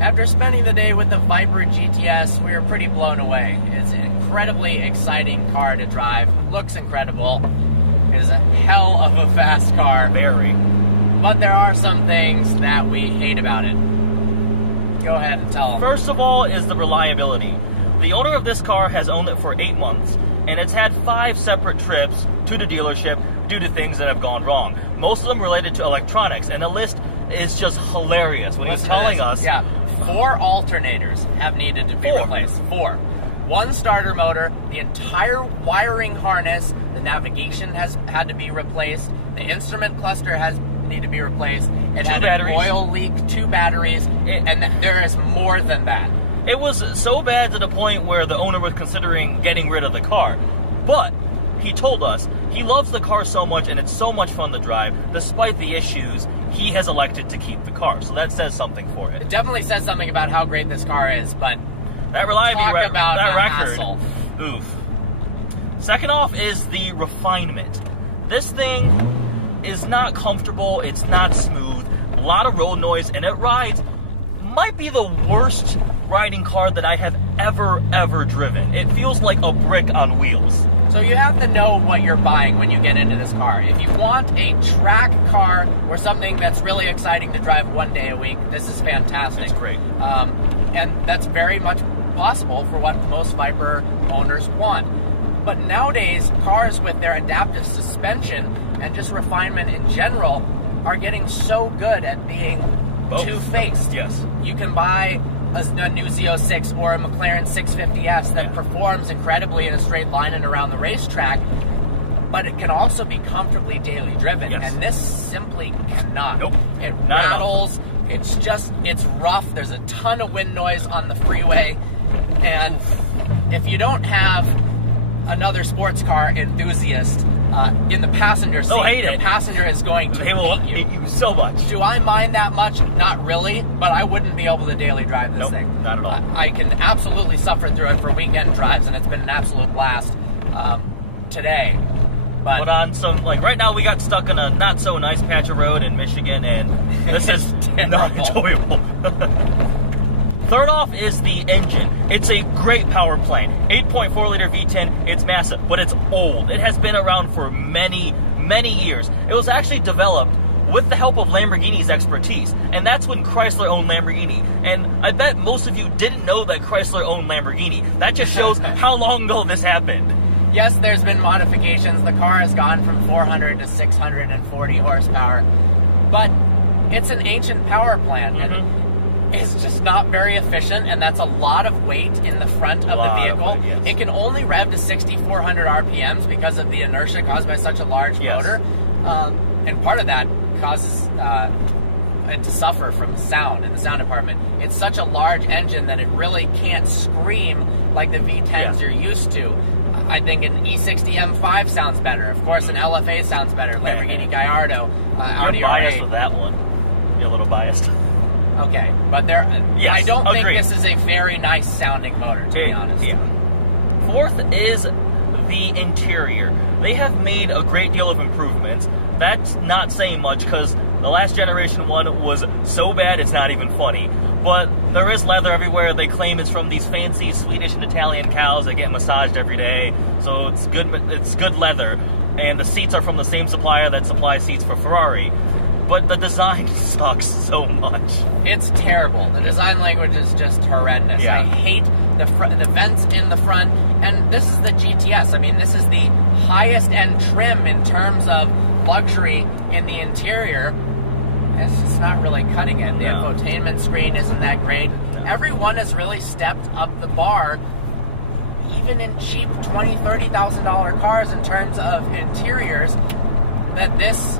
After spending the day with the Viper GTS, we were pretty blown away. It's an incredibly exciting car to drive. Looks incredible. It is a hell of a fast car. Very. But there are some things that we hate about it. Go ahead and tell them. First of all is the reliability. The owner of this car has owned it for 8 months, and it's had 5 separate trips to the dealership due to things that have gone wrong. Most of them related to electronics, and the list is just hilarious when he's telling us. Yeah, 4 alternators have needed to be replaced. 4. 1 starter motor, the entire wiring harness, the navigation has had to be replaced, the instrument cluster has need to be replaced. It had an oil leak, 2 batteries, and there is more than that. It was so bad to the point where the owner was considering getting rid of the car. But he told us he loves the car so much and it's so much fun to drive. Despite the issues, he has elected to keep the car. So that says something for it. It definitely says something about how great this car is, but that reliability about that record. Hassle. Oof. Second off is the refinement. This thing is not comfortable, it's not smooth, a lot of road noise, and it rides, might be the worst riding car that I have ever driven. It feels like a brick on wheels. So you have to know what you're buying when you get into this car. If you want a track car or something that's really exciting to drive 1 day a week, this is fantastic. It's great. And that's very much possible for what most Viper owners want. But nowadays, cars with their adaptive suspension and just refinement in general are getting so good at being two-faced. Yes. You can buy a new Z06 or a McLaren 650S that performs incredibly in a straight line and around the racetrack, but it can also be comfortably daily driven, and this simply cannot. Nope. It rattles, it's rough, there's a ton of wind noise on the freeway, and if you don't have another sports car enthusiast in the passenger seat, the passenger is going to hate you so much. Do I mind that much? Not really, but I wouldn't be able to daily drive this thing. Not at all. I can absolutely suffer through it for weekend drives, and it's been an absolute blast today. But on some, like right now we got stuck in a not so nice patch of road in Michigan, and this is not enjoyable. Third off is the engine. It's a great power plant. 8.4 liter V10, it's massive, but it's old. It has been around for many years. It was actually developed with the help of Lamborghini's expertise, and that's when Chrysler owned Lamborghini. And I bet most of you didn't know that Chrysler owned Lamborghini. That just shows how long ago this happened. Yes, there's been modifications. The car has gone from 400 to 640 horsepower, but it's an ancient power plant. And it's just not very efficient, and that's a lot of weight in the front of the vehicle. It can only rev to 6,400 RPMs because of the inertia caused by such a large motor, and part of that causes it to suffer from sound in the sound department. It's such a large engine that it really can't scream like the V10s you're used to. I think an E60 M5 sounds better. Of course, an LFA sounds better. Lamborghini Gallardo, Audi You're biased R8. with that one. You're a little biased. Okay, but I don't think this is a very nice sounding motor, to be honest. Fourth is the interior. They have made a great deal of improvements. That's not saying much because the last generation one was so bad it's not even funny. But there is leather everywhere. They claim it's from these fancy Swedish and Italian cows that get massaged every day. So it's good leather. And the seats are from the same supplier that supplies seats for Ferrari. But the design sucks so much. It's terrible. The design language is just horrendous. I hate the vents in the front, and this is the GTS. I mean, this is the highest end trim in terms of luxury in the interior. It's just not really cutting it. The infotainment screen isn't that great. Everyone has really stepped up the bar, even in cheap $20,000, $30,000 cars in terms of interiors, that this...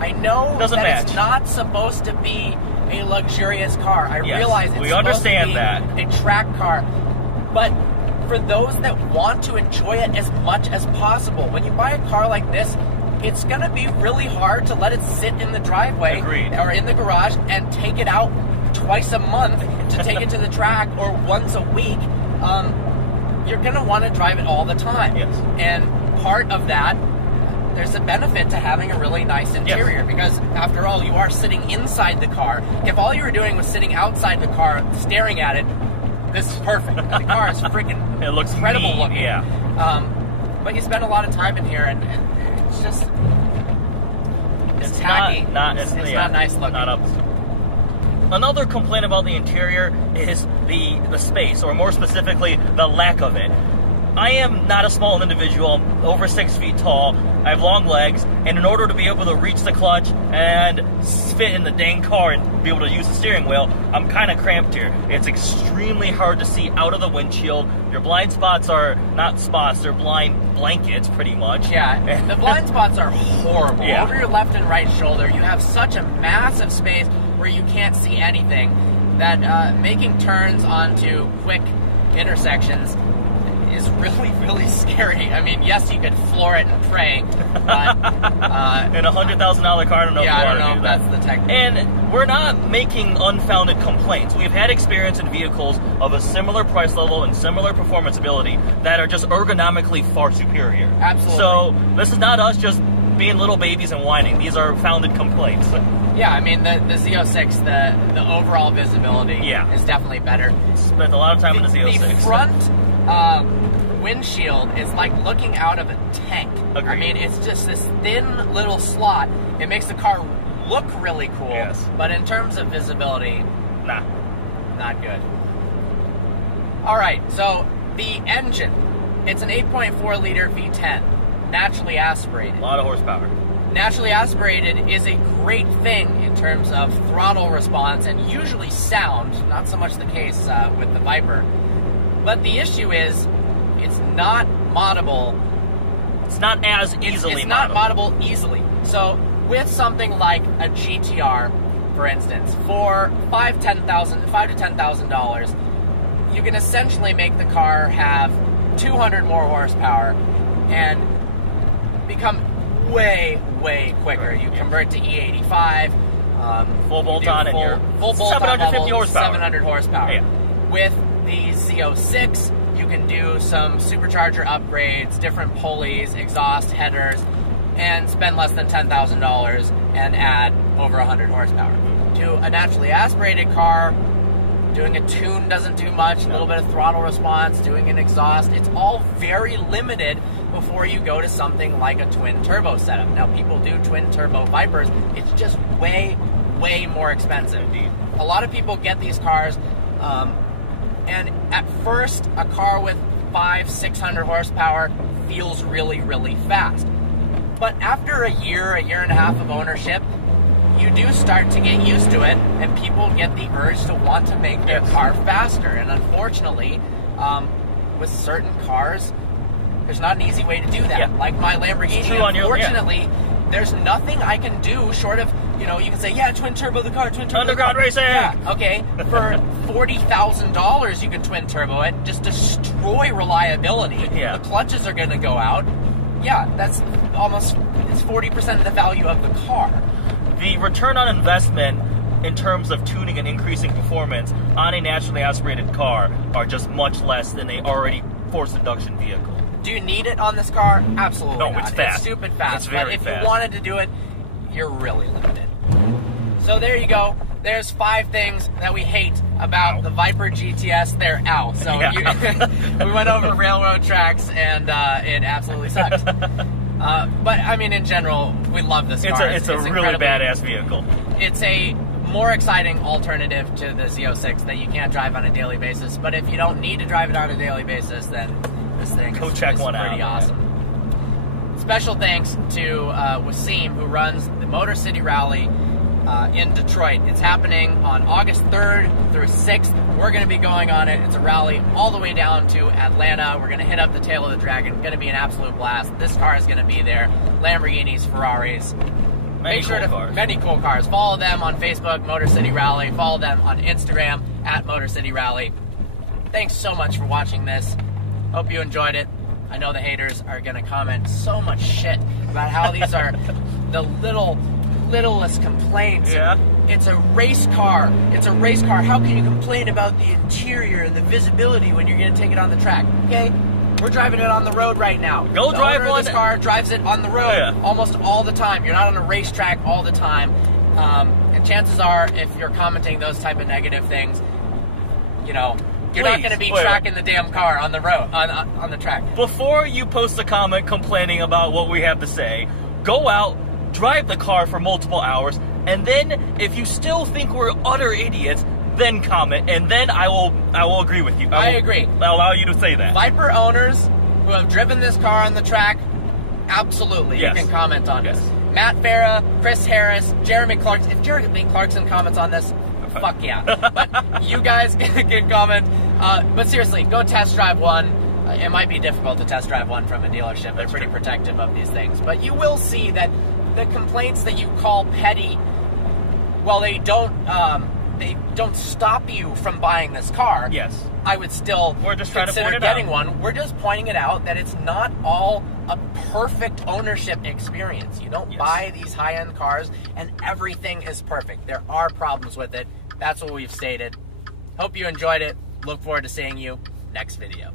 I know it's not supposed to be a luxurious car. I realize it's supposed to be a track car. But for those that want to enjoy it as much as possible, when you buy a car like this, it's going to be really hard to let it sit in the driveway or in the garage and take it out twice a month to take it to the track or once a week. You're going to want to drive it all the time. And part of that there's a benefit to having a really nice interior because, after all, you are sitting inside the car. If all you were doing was sitting outside the car, staring at it, this is perfect. The car is freaking it looks incredible neat, looking. Yeah. But you spend a lot of time in here, and it's just it's tacky. It's not nice looking. Not up. Another complaint about the interior is the space, or more specifically, the lack of it. I am not a small individual. I'm over 6 feet tall. I have long legs, and in order to be able to reach the clutch and fit in the dang car and be able to use the steering wheel, I'm kind of cramped here. It's extremely hard to see out of the windshield. Your blind spots are not spots, they're blind blankets, pretty much. Yeah, the blind spots are horrible. Yeah. Over your left and right shoulder, you have such a massive space where you can't see anything that making turns onto quick intersections is really, really scary. I mean, yes, you could floor it and pray, but in a $100,000 car, I don't know yeah, if you I don't want know to do if that. that's the technique. And we're not making unfounded complaints. We've had experience in vehicles of a similar price level and similar performance ability that are just ergonomically far superior. Absolutely. So this is not us just being little babies and whining. These are founded complaints. Yeah, I mean, the Z06, the overall visibility is definitely better. Spent a lot of time in the Z06. The front windshield is like looking out of a tank. Agreed. I mean, it's just this thin little slot. It makes the car look really cool, but in terms of visibility, not good. All right, so the engine. It's an 8.4 liter V10, naturally aspirated. A lot of horsepower. Naturally aspirated is a great thing in terms of throttle response and usually sound, not so much the case with the Viper. But the issue is, it's not moddable. It's not as easily It's not moddable easily. So with something like a GTR, for instance, for $5,000 to $10,000, you can essentially make the car have 200 more horsepower and become way, way quicker. You convert to E85, full bolt-on, and you're full bolt-on 750 horsepower. 700 horsepower. Yeah. With the Z06, you can do some supercharger upgrades, different pulleys, exhaust, headers, and spend less than $10,000 and add over 100 horsepower. To a naturally aspirated car, doing a tune doesn't do much, a little bit of throttle response, doing an exhaust, it's all very limited before you go to something like a twin turbo setup. Now, people do twin turbo Vipers, it's just way, way more expensive. Indeed. A lot of people get these cars, and at first, a car with 500-600 horsepower feels really, really fast. But after a year and a half of ownership, you do start to get used to it, and people get the urge to want to make their car faster. And unfortunately, with certain cars, there's not an easy way to do that. Yeah. Like my Lamborghini, unfortunately, there's nothing I can do short of, you can say, yeah, twin turbo the car, twin turbo Underground the car. racing! Yeah, okay. For $40,000, you can twin turbo it, just destroy reliability. Yeah. The clutches are going to go out. Yeah, it's 40% of the value of the car. The return on investment in terms of tuning and increasing performance on a naturally aspirated car are just much less than a already forced induction vehicle. Do you need it on this car? Absolutely No, not. it's fast. It's stupid fast. It's very but if fast. you wanted to do it, you're really limited. So there you go. There's 5 things that we hate about the Viper GTS. They're out. So we went over railroad tracks, and it absolutely sucks. But I mean, in general, we love this car. It's a really badass vehicle. It's a more exciting alternative to the Z06 that you can't drive on a daily basis. But if you don't need to drive it on a daily basis, then this thing is pretty awesome. Special thanks to Wasim, who runs the Motor City Rally in Detroit. It's happening on August 3rd through 6th. We're going to be going on it. It's a rally all the way down to Atlanta. We're going to hit up the Tail of the Dragon. Going to be an absolute blast. This car is going to be there. Lamborghinis, Ferraris. Many cool cars. Follow them on Facebook, Motor City Rally. Follow them on Instagram, @Motor City Rally. Thanks so much for watching this. Hope you enjoyed it. I know the haters are going to comment so much shit about how these are the littlest complaints. Yeah. It's a race car. It's a race car. How can you complain about the interior and the visibility when you're going to take it on the track? Okay? We're driving it on the road right now. Go drive one. This car drives it on the road almost all the time. You're not on a racetrack all the time. And chances are, if you're commenting those type of negative things, you know, you're not going to be tracking the damn car on the road, on the track. Before you post a comment complaining about what we have to say, go out, drive the car for multiple hours, and then if you still think we're utter idiots, then comment, and then I will agree with you. I agree. I'll allow you to say that. Viper owners who have driven this car on the track, absolutely, you can comment on this. Matt Farah, Chris Harris, Jeremy Clarkson. If Jeremy Clarkson comments on this, fuck yeah. But you guys can comment. But seriously, go test drive one. It might be difficult to test drive one from a dealership. They're pretty protective of these things. But you will see that the complaints that you call petty, well, they don't stop you from buying this car. Yes. I would still consider getting one. We're just pointing it out that it's not all a perfect ownership experience. You don't buy these high-end cars and everything is perfect. There are problems with it. That's what we've stated. Hope you enjoyed it. Look forward to seeing you next video.